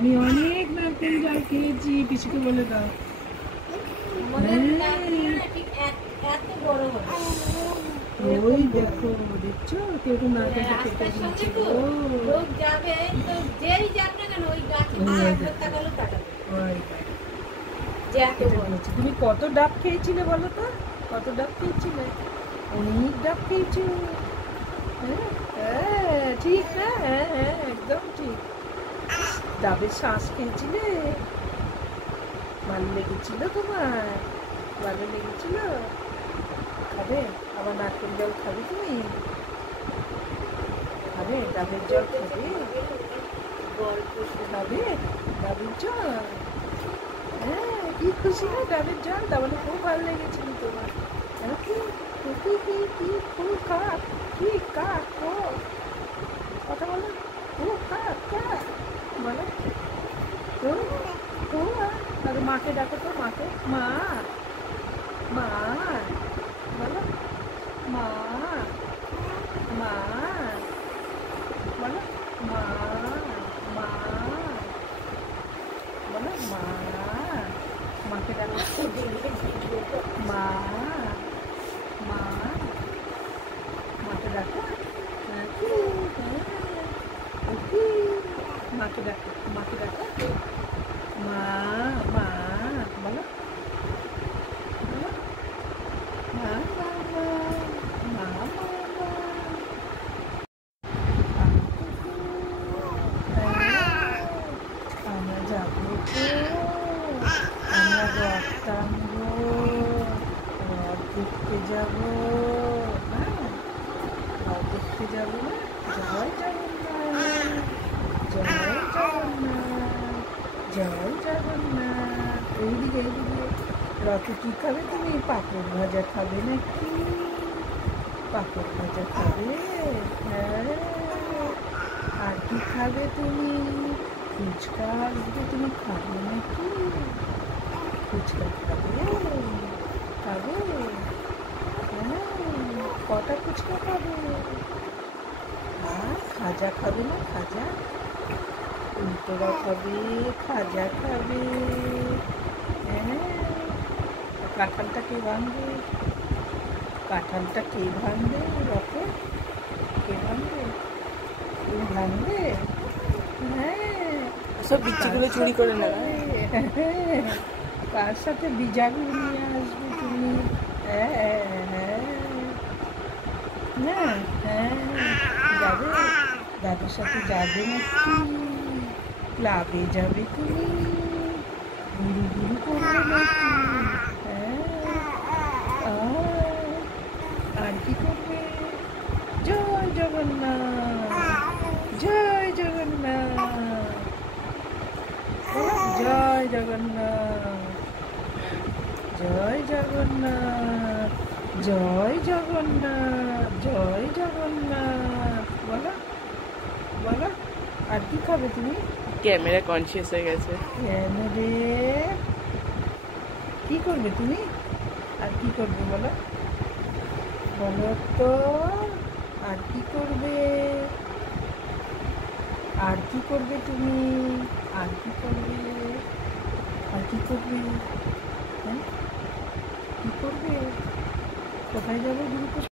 আমি অনেক নারকেল জল খেয়েছি, পিসিকে বলে দাও। ওই দেখো, দেখছো কেউ নারকেলটা কেটে দিচ্ছে। তুমি কত ডাব খেয়েছিলে বলো তো? কত ডাব খেয়েছিলে? অনেক ডাব খেয়েছো। হ্যাঁ ঠিক, হ্যাঁ হ্যাঁ হ্যাঁ একদম ঠিক। ডাবের শ্বাস খেয়েছিলে? ভালো লেগেছিল তোমার? ভালো লেগেছিল? খাবে আবার নারকেল জল খাবে তুমি? খাবে ডাবের জল খাবে? খাবে ডাবের জল? হ্যাঁ কি খুশি না ডাবের জল, তার মানে খুব ভালো লেগেছিল তোমার। কি কি কি কি খুব কাক, কি কাক ও কথা বলো, খুব কাক কাক বলো তো। আর মাকে ডাকো তো, মাকে, মা মা বলো, মা মা বলো, মা মা বলো, মা মাকে ডাকো, মা মা মাকে ডাকো, মাকে ডাকো, মাকে ডাকো, মা মা বলো, মা মা মা মা মা। আমরা যাবো তো, আমরা রথ টানবো, রথ দেখতে যাবো। হ্যাঁ রথ দেখতে যাবো না? জয় জগন্নাথ, জয় জগন্নাথ, জয় জগন্নাথ। এইদিকে এইদিকে রথে কি খাবে তুমি? পাঁপড় ভাজা খাবে নাকি? পাঁপড় ভাজা খাবে? হ্যাঁ। আর কি খাবে তুমি? ফুচকা আসবে, তুমি খাবে নাকি? ফুচকা খাবে? খাবে? হ্যাঁ কটা ফুচকা খাবে? আর খাজা খাবে না? খাজা উল্টোরা খাবে, খাজা খাবে। হ্যাঁ কাঁঠালটা কে ভাঙবে? কাঁঠালটা কে ভাঙবে রথে? কে ভাঙবে? তুমি ভাঙবে? হ্যাঁ সব বিচিগুলো চুরি করে নেবে। কার সাথে বিজাগুলো নিয়ে আসবে তুমি? হ্যাঁ হ্যাঁ না, হ্যাঁ যাবে, দাদুর সাথে যাবে নাকি? ক্লাবে যাবে তুমি? গুরু গুরু করবে নাকি? হ্যাঁ আর কি করবে? জয় জগন্নাথ, জয় জগন্নাথ, জয় জগন্নাথ, জয় জগন্নাথ, জয় জগন্নাথ, জয় জগন্নাথ বলো, বলো। আর কি খাবে তুমি? ক্যামেরা কনসিয়াস হয়ে গেছে। কেন রে? কি করবে তুমি? আর কি করবে বলো, বলো তো। আর কি করবে? আর কি করবে তুমি? আর কি করবে? আর কি করবে? হ্যাঁ কি করবে? কোথায় যাবে গুরু?